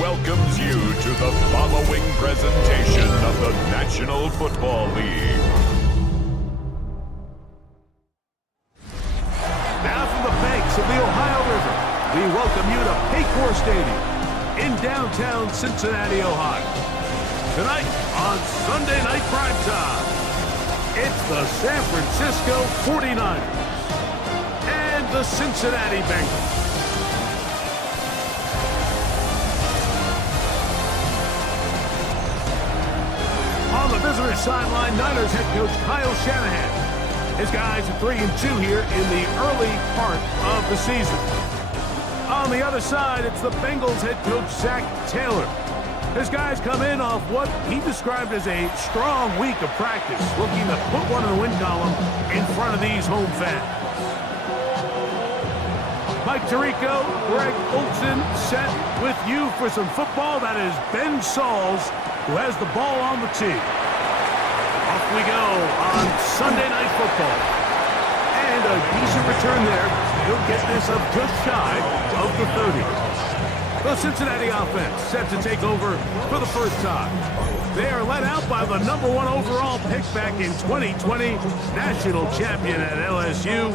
welcomes you to the following presentation of the National Football League. Now from the banks of the Ohio River, we welcome you to Paycor Stadium in downtown Cincinnati, Ohio. Tonight on Sunday Night Primetime, it's the San Francisco 49ers and the Cincinnati Bengals. On the visitor sideline, Niners head coach Kyle Shanahan. His guys are 3-2 here in the early part of the season. On the other side, it's the Bengals head coach Zach Taylor. His guys come in off what he described as a strong week of practice, looking to put one in the win column in front of these home fans. Mike Tirico, Greg Olson set with you for some football. That is Ben Sauls, who has the ball on the tee. Off we go on Sunday Night Football. And a decent return there. He'll get this up just shy of the 30. The Cincinnati offense set to take over for the first time. They are led out by the #1 overall pick back in 2020, national champion at LSU.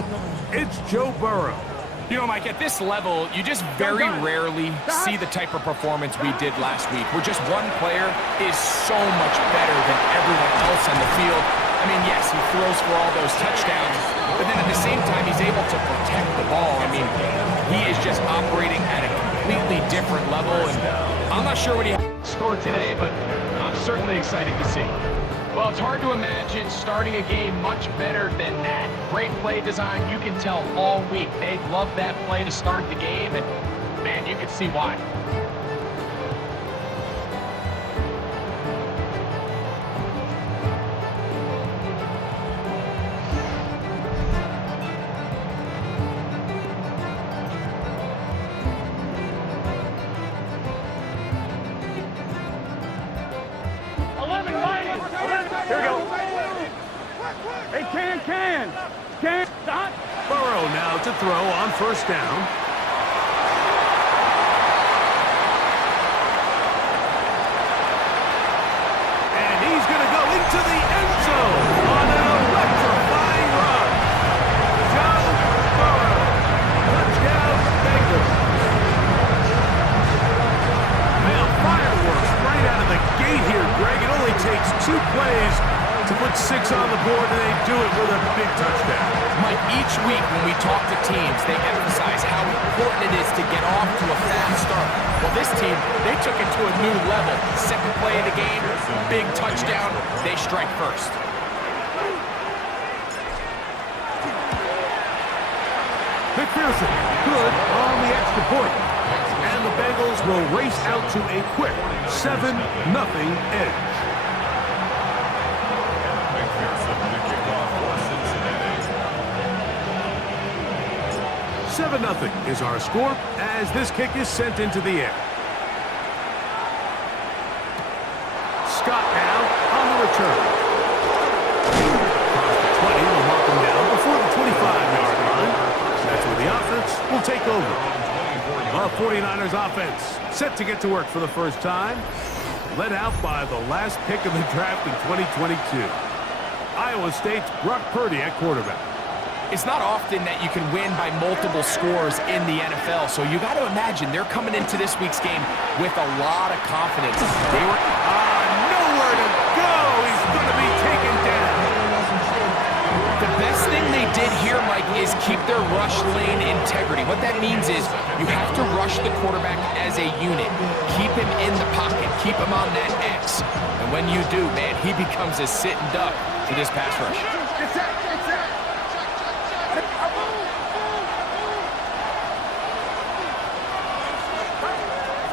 It's Joe Burrow. You know, Mike, at this level, you just very rarely see the type of performance we did last week, where just one player is so much better than everyone else on the field. I mean, yes, he throws for all those touchdowns, but then at the same time, he's able to protect the ball. I mean, he is just operating at a completely different level, and I'm not sure what he scored today, but I'm certainly excited to see. Well, it's hard to imagine starting a game much better than that. Great play design. You can tell all week they love that play to start the game, and, man, you can see why. Here we go. Hey, can, stop. Burrow now to throw on first down. And he's going to go into the end zone on an electrifying run. Joe Burrow, touchdown Bengals. Man, fireworks right out of the gate here, Greg. It only takes 2 plays to put 6 on the board, and they do it with a big touchdown. Mike, each week when we talk to teams, they emphasize how important it is to get off to a fast start. Well, this team, they took it to a new level. Second play of the game, big touchdown, they strike first. McPherson, good on the extra point. And the Bengals will race out to a quick 7-0 edge. 7-0 is our score as this kick is sent into the air. Scott now on the return. Across the 20 will mark him down before the 25-yard line. That's where the offense will take over. The 49ers offense set to get to work for the first time. Led out by the last pick of the draft in 2022. Iowa State's Brock Purdy at quarterback. It's not often that you can win by multiple scores in the NFL, so you got to imagine they're coming into this week's game with a lot of confidence. They were nowhere to go. He's going to be taken down. The best thing they did here, Mike, is keep their rush lane integrity. What that means is you have to rush the quarterback as a unit. Keep him in the pocket. Keep him on that X. And when you do, man, he becomes a sitting duck to this pass rush.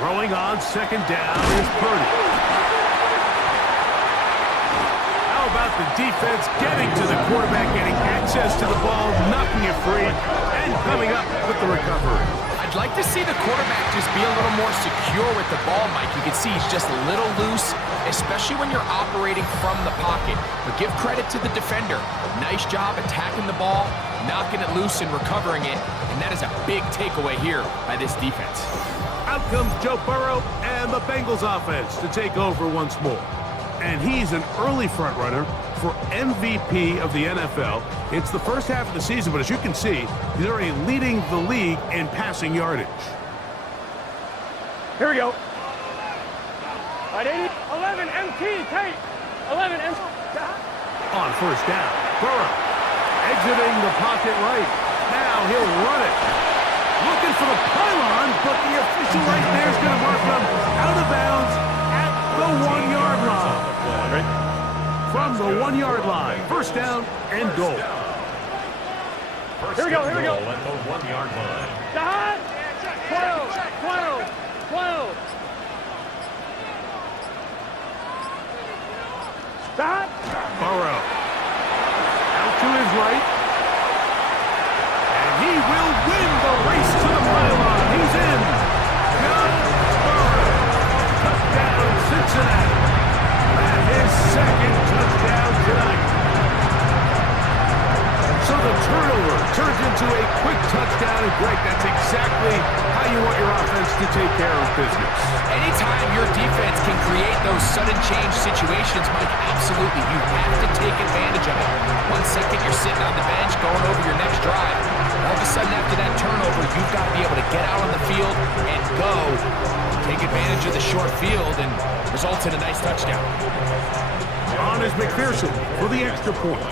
Throwing on second down is Purdy. How about the defense getting to the quarterback, getting access to the ball, knocking it free, and coming up with the recovery? I'd like to see the quarterback just be a little more secure with the ball, Mike. You can see he's just a little loose, especially when you're operating from the pocket. But give credit to the defender. Nice job attacking the ball, knocking it loose and recovering it. And that is a big takeaway here by this defense. Out comes Joe Burrow and the Bengals offense to take over once more. And he's an early front runner for MVP of the NFL. It's the first half of the season, but as you can see, he's already leading the league in passing yardage. Here we go. 11 MT, take. 11 MT. On first down, Burrow exiting the pocket right. Now he'll run it. Looking for the pylon, but the official right there is going to mark him out of bounds at the 1-yard line. From the 1-yard line, first down and goal. Here we go, here we go. At the 1-yard line. 12. Stop. Burrow out to his right. And he will win the race to the pylon. He's in. Joe Burrow. Touchdown, Cincinnati. And his second touchdown tonight. So the turnover turns into a quick touchdown. And Greg, that's exactly how you want your offense to take care of business. Anytime your defense can create those sudden change situations, Mike, absolutely, you have to take advantage of it. 1 second, you're sitting on the bench going over your next drive. All of a sudden, after that turnover, you've got to be able to get out on the field and go. Take advantage of the short field and results in a nice touchdown. On is McPherson for the extra point.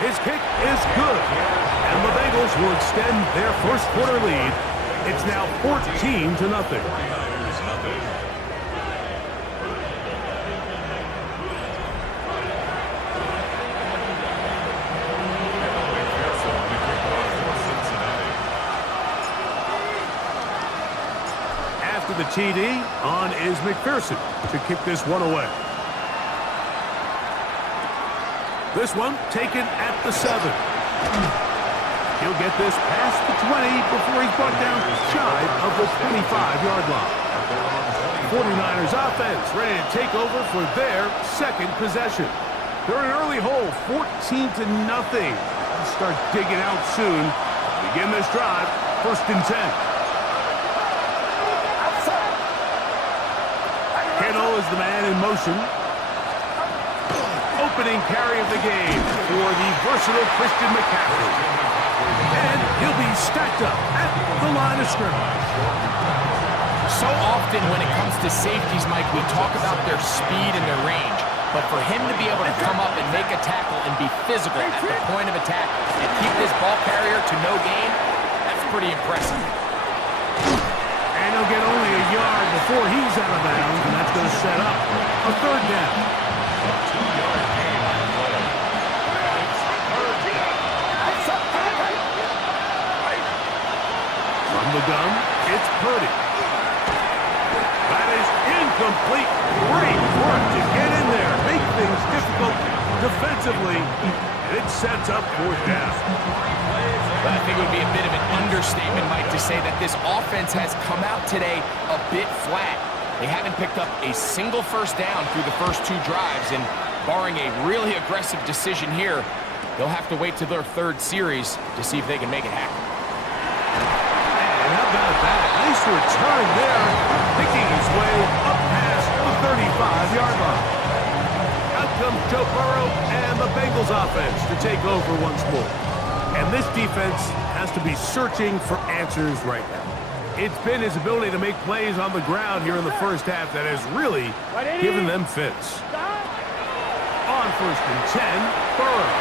His kick is good. And the Bengals will extend their first quarter lead. It's now 14-0. After the TD, on is McPherson to kick this one away. This one taken at the 7. He'll get this past the 20 before he's brought down shy of the 25-yard line. 49ers offense ready to take over for their second possession. They're in an early hole, 14-0. They'll start digging out soon. Begin this drive, 1st and 10. Kittle is the man in motion. Opening carry of the game for the versatile Christian McCaffrey. And he'll be stacked up at the line of scrimmage. So often when it comes to safeties, Mike, we talk about their speed and their range. But for him to be able to come up and make a tackle and be physical at the point of attack and keep this ball carrier to no gain, that's pretty impressive. And he'll get only a yard before he's out of bounds, and that's going to set up a 3rd down. From the gun, it's Purdy. That is incomplete. Great work to get in there, make things difficult defensively, and it sets up 4th down. But I think it would be a bit of an understatement, Mike, to say that this offense has come out today a bit flat. They haven't picked up a single 1st down through the first 2 drives, and barring a really aggressive decision here, they'll have to wait to their 3rd series to see if they can make it happen. And how about that? Nice return there, picking his way up past the 35-yard line. Out comes Joe Burrow and the Bengals offense to take over once more. And this defense has to be searching for answers right now. It's been his ability to make plays on the ground here in the first half that has really given them fits. On 1st and 10, Burrow.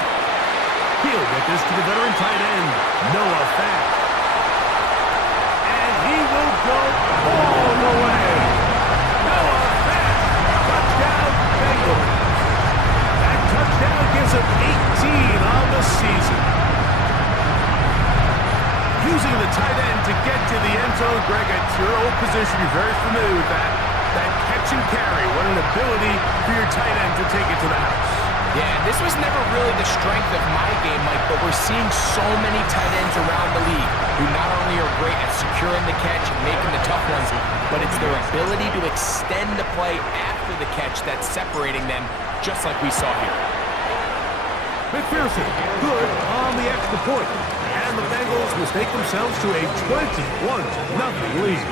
He'll get this to the veteran tight end, Noah Fant. And he will go all the way. Noah Fant, touchdown Bengals. That touchdown gives him 18 on the season. zone, Greg, at your old position, you're very familiar with that. That catch and carry, what an ability for your tight end to take it to the house. Yeah, this was never really the strength of my game, Mike, but we're seeing so many tight ends around the league who not only are great at securing the catch and making the tough ones, but it's their ability to extend the play after the catch that's separating them, just like we saw here. McPherson, good on the extra point. And the Bengals mistake themselves to a 21-0 lead.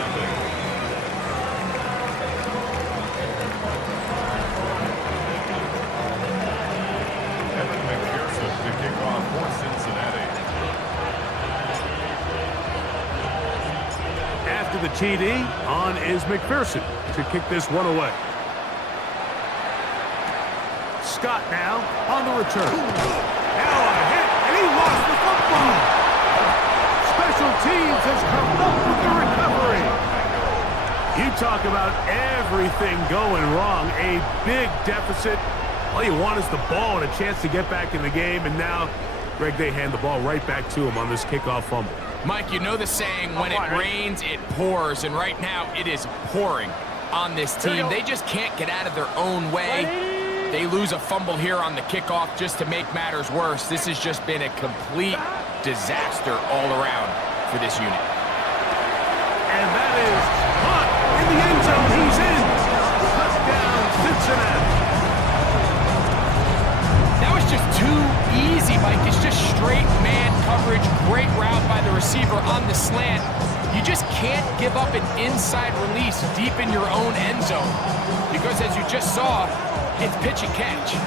After the TD, on is McPherson to kick this one away. Scott now on the return. Now a hit, and he lost the football. Special teams has come up with the recovery. You talk about everything going wrong. A big deficit. All you want is the ball and a chance to get back in the game, and now, Greg, they hand the ball right back to him on this kickoff fumble. Mike, you know the saying, when it rains, it pours, and right now it is pouring on this team. They just can't get out of their own way. They lose a fumble here on the kickoff just to make matters worse. This has just been a complete disaster all around for this unit. And that is caught in the end zone. He's in. Touchdown, Cincinnati. That was just too easy, Mike. It's just straight man coverage. Great route by the receiver on the slant. You just can't give up an inside release deep in your own end zone. Because as you just saw, it's pitch and catch.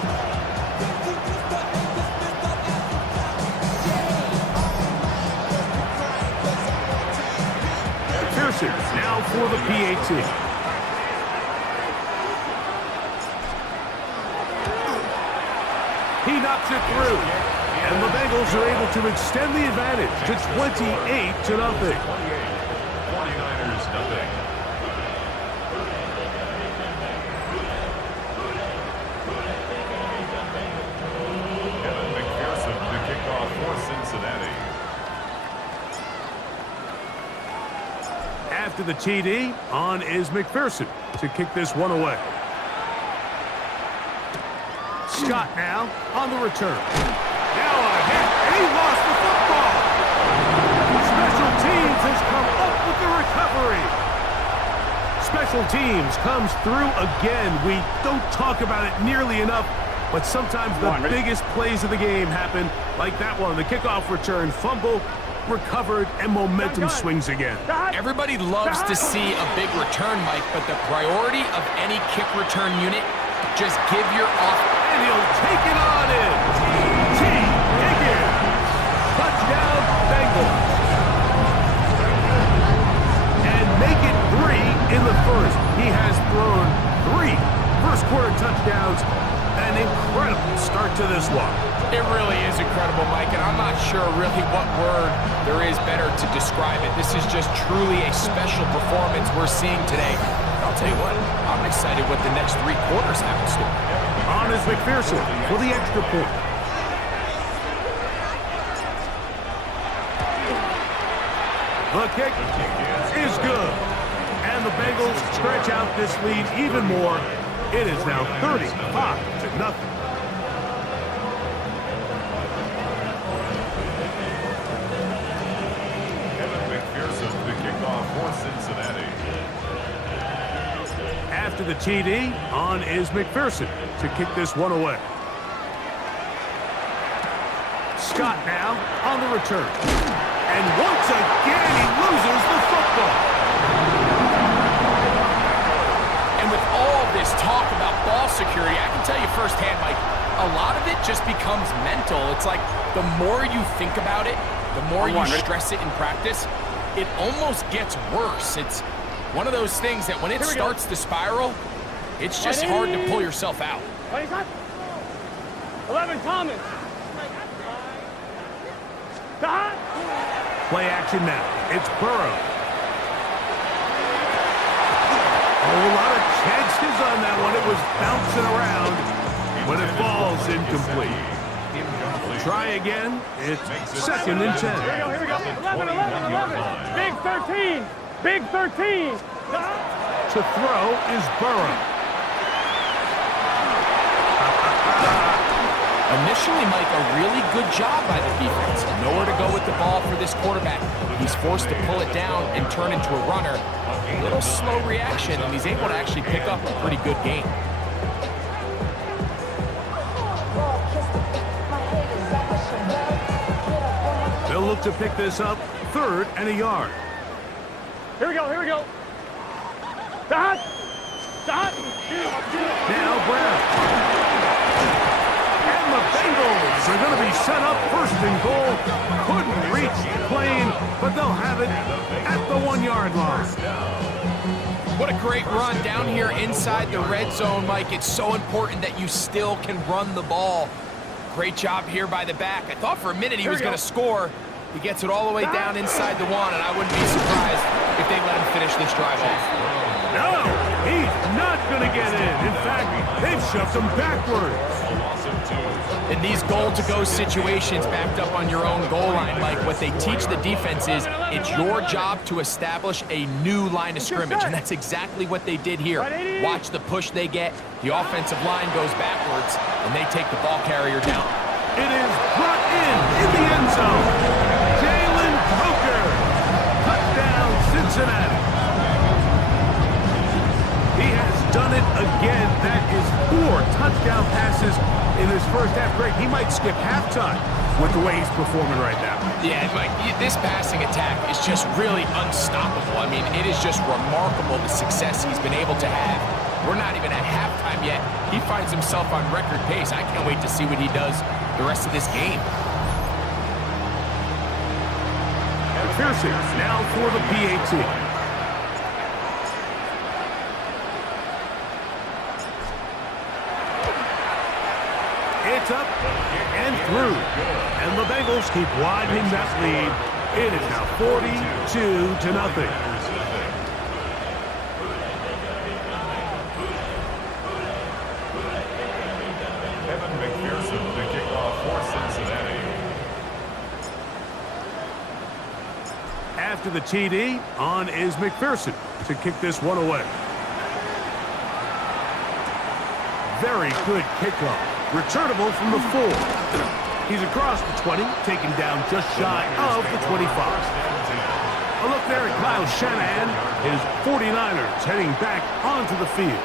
McPherson now for the PAT. He knocks it through. And the Bengals are able to extend the advantage to 28-0. 49ers nothing. After the TD, on is McPherson to kick this one away. Scott now on the return. Now a hit, and he lost the football. Special teams has come up with the recovery. Special teams comes through again. We don't talk about it nearly enough, but sometimes the biggest plays of the game happen like that one. The kickoff return, fumble, recovered, and momentum swings again. Everybody loves to see a big return, Mike, but the priority of any kick return unit, just give your off. And he'll take it on in. T. Higgins. Touchdown, Bengals. And make it 3 in the first. He has thrown 3 first-quarter touchdowns. An incredible start to this one. It really is incredible, Mike, and I'm not sure really what word there is better to describe it. This is just truly a special performance we're seeing today. I'll tell you what, I'm excited what the next 3 quarters have in store. On is McPherson for the extra point. The kick is good. And the Bengals stretch out this lead even more. It is now 35-0. After the TD, on is McPherson to kick this one away. Scott now on the return. And once again, he loses the football. And with all this talk about ball security, I can tell you firsthand, Mike, a lot of it just becomes mental. It's like the more you think about it, the more you stress it in practice, it almost gets worse. It's one of those things that when it starts to spiral, it's just hard to pull yourself out. 11 Thomas. Play action now. It's Burrow. A lot of chances on that one. It was bouncing around, but it falls incomplete. Try again. It's 2nd and 10. Here we go. 11. Big 13. Big 13. To throw is Burrow. Initially, Mike, a really good job by the defense. Nowhere to go with the ball for this quarterback. He's forced to pull it down and turn into a runner. A little slow reaction, and he's able to actually pick up a pretty good game. They'll look to pick this up, 3rd and a yard. Here we go, here we go. Dot. Dot. Now Brown. And the Bengals are going to be set up 1st and goal. Couldn't reach the plane, but they'll have it at the 1-yard line. What a great run down here inside the red zone, Mike. It's so important that you still can run the ball. Great job here by the back. I thought for a minute he was going to score. He gets it all the way down inside the 1, and I wouldn't be surprised if they let him finish this drive off. No, he's not going to get in. In fact, they've shoved him backwards. In these goal-to-go situations backed up on your own goal line, Mike, what they teach the defense is it's your job to establish a new line of scrimmage, and that's exactly what they did here. Watch the push they get. The offensive line goes backwards, and they take the ball carrier down. It is brought in the end zone. Jalen Coker. Touchdown, Cincinnati. He has done it again. That is 4 touchdown passes in his first half break. He might skip halftime with the way he's performing right now. Yeah, Mike, this passing attack is just really unstoppable. I mean, it is just remarkable the success he's been able to have. We're not even at halftime yet. He finds himself on record pace. I can't wait to see what he does the rest of this game. McPherson now for the PAT. It's up and through. And the Bengals keep widening that lead. It is now 42-0. McPherson to kick off for Cincinnati. After the TD, on is McPherson to kick this one away. Very good kickoff. Returnable from the 4. He's across the 20, taken down just shy of the 25. A look there at Kyle Shanahan. His 49ers heading back onto the field.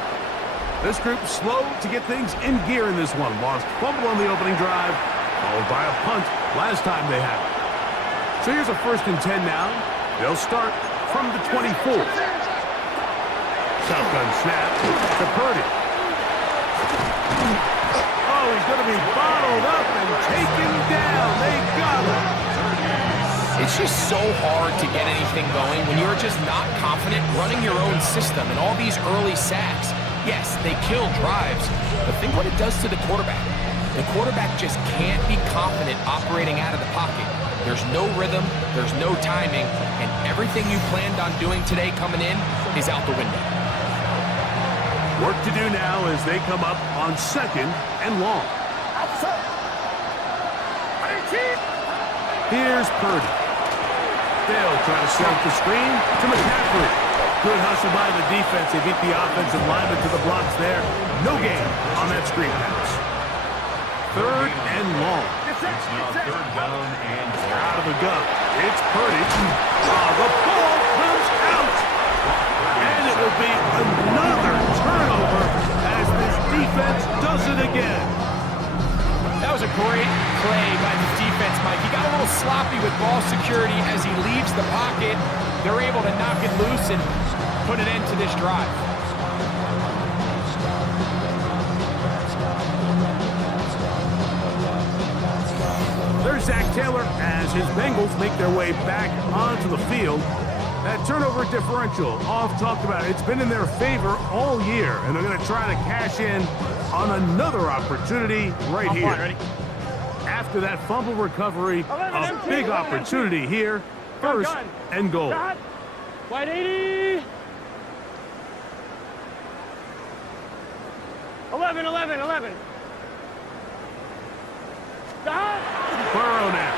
This group slow to get things in gear in this one. Lost fumble on the opening drive, followed by a punt last time they had it. So here's a 1st and 10 now. They'll start from the 24. Shotgun snap to Purdy. Oh, he's going to be bottled up and taken down. They got him. It's just so hard to get anything going when you're just not confident running your own system and all these early sacks. Yes, they kill drives, but think what it does to the quarterback. The quarterback just can't be confident operating out of the pocket. There's no rhythm, there's no timing, and everything you planned on doing today coming in is out the window. Work to do now as they come up on 2nd and long. Here's Purdy. They'll try to set the screen to McCaffrey. Good hustle by the defense. They beat the offensive lineman to the blocks there. No gain on that screen pass. 3rd and long. It's now 3rd down and out of the gun. It's Purdy. The ball comes out. And it will be another turnover as this defense does it again. That was a great play by the defense, Mike. He got a little sloppy with ball security as he leaves the pocket. They're able to knock it loose and put an end to this drive. There's Zach Taylor as his Bengals make their way back onto the field. That turnover differential, off talked about, it's been in their favor all year, and they're going to try to cash in on another opportunity right here. Ready? After that fumble recovery, a big opportunity here. 1st and goal. Wide 80. 11. Burrow now.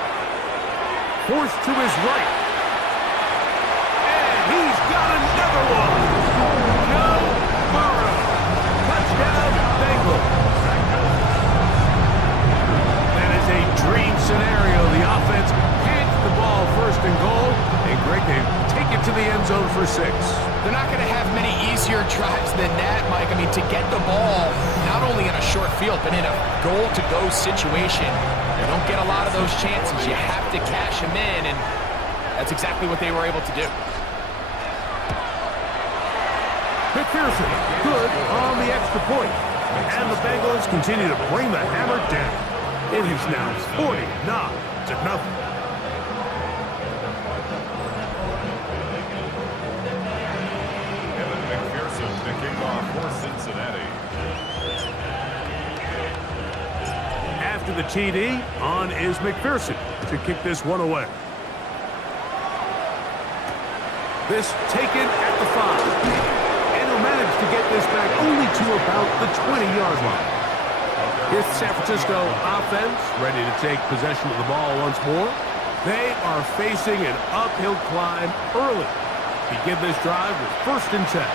Forced to his right. And he's got another one. Joe Burrow. Touchdown, Bengals. That is a dream scenario. The offense hands the ball first and goal. And Greg, they take it to the end zone for 6. They're not going to have many easier drives than that, Mike. I mean, to get the ball, not only in a short field, but in a goal-to-go situation, you don't get a lot of those chances. You have to cash them in, and that's exactly what they were able to do. McPherson, good on the extra point. And the Bengals continue to bring the hammer down. It is now 49-0. Kicking off for Cincinnati. After the TD, on is McPherson to kick this one away. This taken at the 5. And he'll manage to get this back only to about the 20-yard line. Here's the San Francisco offense ready to take possession of the ball once more. They are facing an uphill climb early. Begin this drive with 1st and 10.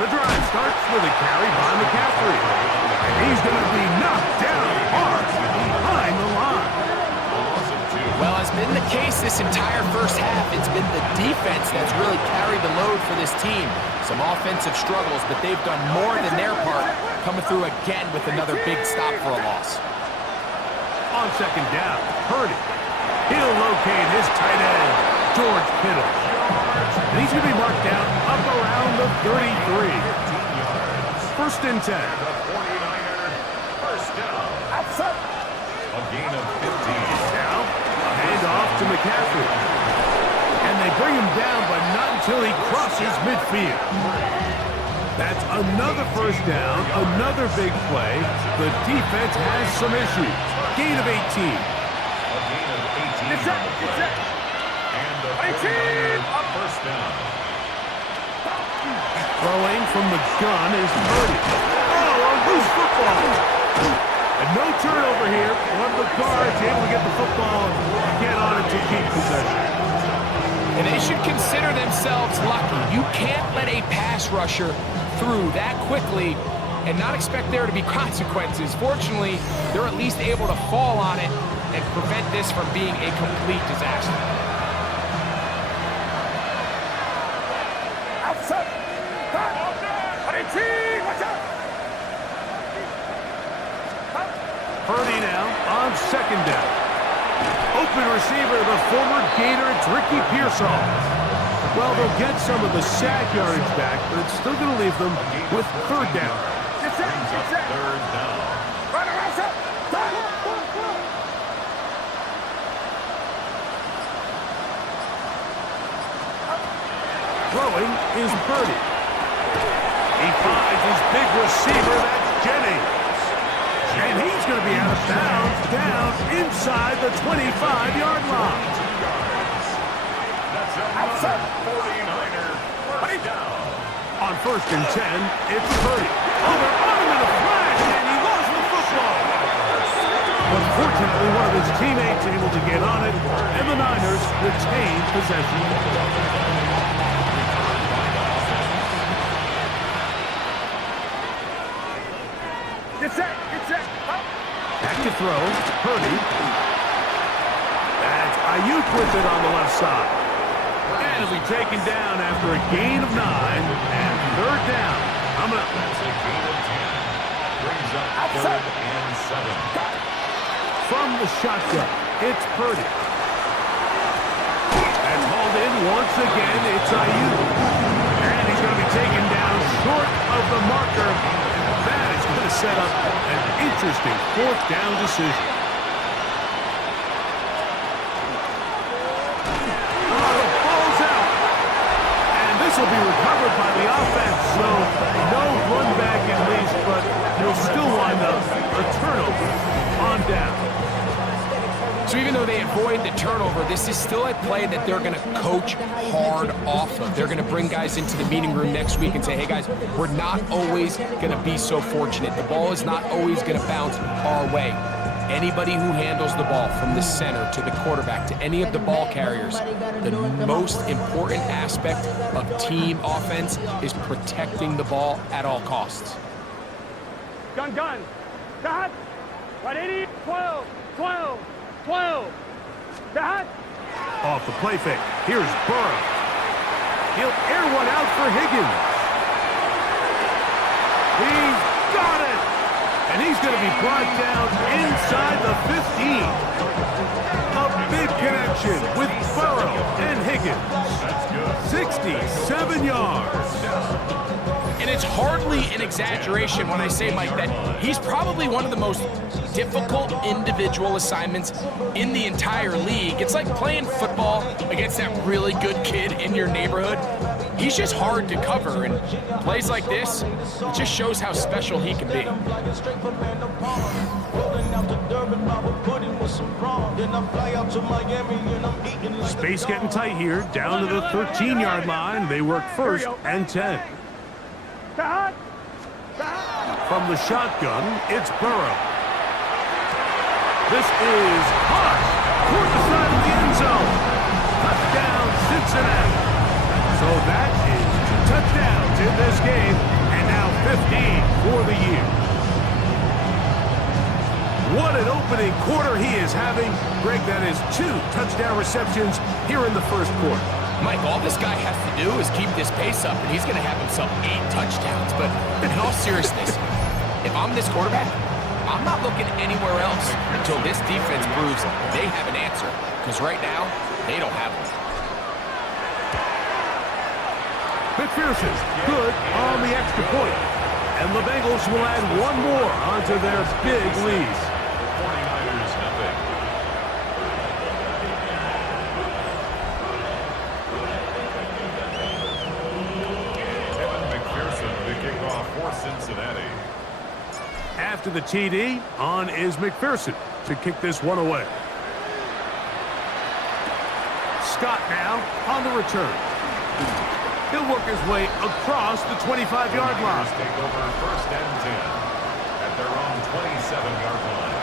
The drive starts with a carry by McCaffrey. And he's going to be knocked down hard behind the line. Well, as been the case this entire first half, it's been the defense that's really carried the load for this team. Some offensive struggles, but they've done more than their part, coming through again with another big stop for a loss. On 2nd down, Purdy. He'll locate his tight end, George Kittle. And he's going to be marked down up around the 33. 1st and 10. The 49er, first down. A gain of 15. Now, a handoff to McCaffrey. And they bring him down, but not until he crosses midfield. That's another first down, another big play. The defense has some issues. Gain of 18. A gain of 18. It's set. And the 49er, first down. Throwing from the gun is Purdy. Oh, a loose football. And no turnover here. One of the guards able to get the football and get on it to keep possession. And they should consider themselves lucky. You can't let a pass rusher through that quickly and not expect there to be consequences. Fortunately, they're at least able to fall on it and prevent this from being a complete disaster. Purdy now on 2nd down. Open receiver, the former Gator, it's Ricky Pearsall. Well, they'll get some of the sack yardage back, but it's still going to leave them with 3rd down. Third down. Throwing is Purdy. He finds his big receiver, that's Jennings. And he's going to be out of bounds, down inside the 25-yard line. That's another 49er, first down. On 1st and 10, it's Purdy. Oh, they're on him in a flash, and he lost the football. Unfortunately, one of his teammates able to get on it, and the Niners retain possession. Get set. Back to throw, Purdy. That's Ayuk with it on the left side. And he'll be taken down after a gain of 9 and 3rd down. Coming up. That's a gain of 10. Brings up 3rd and 7. From the shotgun, it's Purdy. That's hauled in once again. It's Ayuk. And he's going to be taken down short of the marker. That is going to set up an interesting 4th down decision. Oh, the ball's out. And this will be recovered by the offense. So no run back at least, but he'll still wind up a turnover on down. So even though they avoid the turnover, this is still a play that they're going to coach hard off of. They're going to bring guys into the meeting room next week and say, hey, guys, we're not always going to be so fortunate. The ball is not always going to bounce our way. Anybody who handles the ball from the center to the quarterback to any of the ball carriers, the most important aspect of team offense is protecting the ball at all costs. Gun. Dad. 180. 12. 12. 12. Dad. Off the play fake. Here's Burrow. He'll air one out for Higgins. He's got it! And he's going to be brought down inside the 15. A big connection with Burrow and Higgins. 67 yards. And it's hardly an exaggeration when I say, Mike, that he's probably one of the most difficult individual assignments in the entire league. It's like playing football against that really good kid in your neighborhood. He's just hard to cover, and plays like this, it just shows how special he can be. Space getting tight here, down to the 13-yard line. They work first and 10. From the shotgun, it's Burrow. This is hot toward the side of the end zone. Touchdown, Cincinnati. So that is 2 touchdowns in this game, and now 15 for the year. What an opening quarter he is having. Greg, that is 2 touchdown receptions here in the first quarter. Mike, all this guy has to do is keep this pace up, and he's going to have himself 8 touchdowns. But in all seriousness, if I'm this quarterback, I'm not looking anywhere else until this defense proves they have an answer. Because right now, they don't have one. McPherson, good on the extra point. And the Bengals will add one more onto their big lead. 49ers nothing. McPherson to kick off for Cincinnati. After the TD, on is McPherson to kick this one away. Scott now on the return. He'll work his way across the 25-yard line. Take over first and 10 at their own 27-yard line.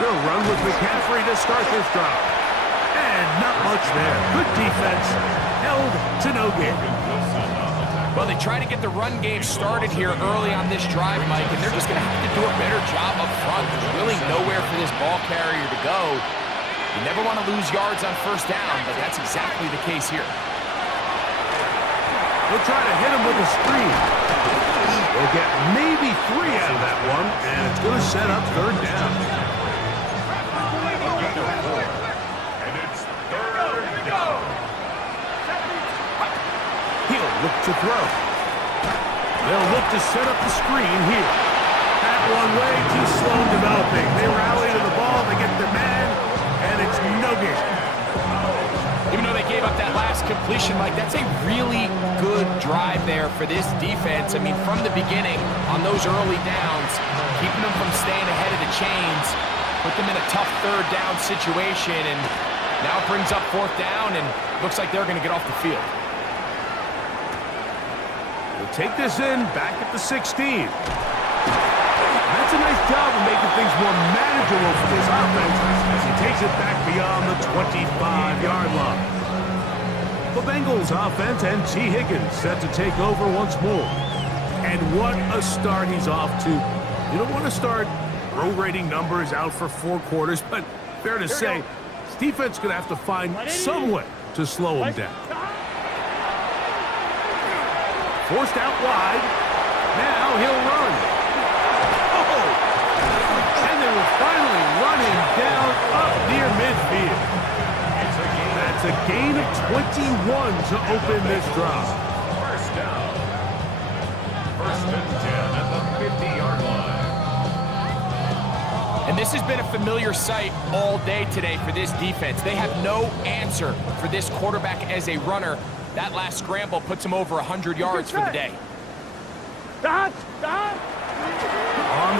They'll run with McCaffrey to start this drive. And not much there. Good defense. Held to no gain. Well, they try to get the run game started here early on this drive, Mike, and they're just going to have to do a better job up front. There's really nowhere for this ball carrier to go. You never want to lose yards on first down, but that's exactly the case here. They'll try to hit him with a screen. They'll get maybe 3 out of that one, and it's going to set up third down. And it's third down. He'll look to throw. They'll look to set up the screen here. That one way too slow developing. They rally to the ball, they get the man, and it's no gain. Even though they gave up that last completion, Mike, that's a really good drive there for this defense. I mean, from the beginning, on those early downs, keeping them from staying ahead of the chains, put them in a tough third down situation, and now it brings up 4th down, and looks like they're going to get off the field. We'll take this in back at the 16. That's a nice job of making things more manageable for this offense as he takes it back beyond the 25-yard line. The Bengals offense and T. Higgins set to take over once more. And what a start he's off to. You don't want to start prorating numbers out for 4 quarters, but fair to say, this defense is going to have to find some way to slow him down. Forced out wide. Now he'll run. Oh! And they will finally run him down up near midfield. That's a gain of 21 to open this drive. First down. First and 10 at the 50-yard line. And this has been a familiar sight all day today for this defense. They have no answer for this quarterback as a runner. That last scramble puts him over 100 yards for the day. On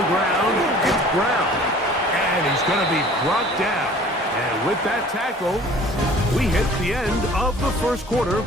the ground, it's Brown. And he's going to be brought down. And with that tackle, we hit the end of the first quarter.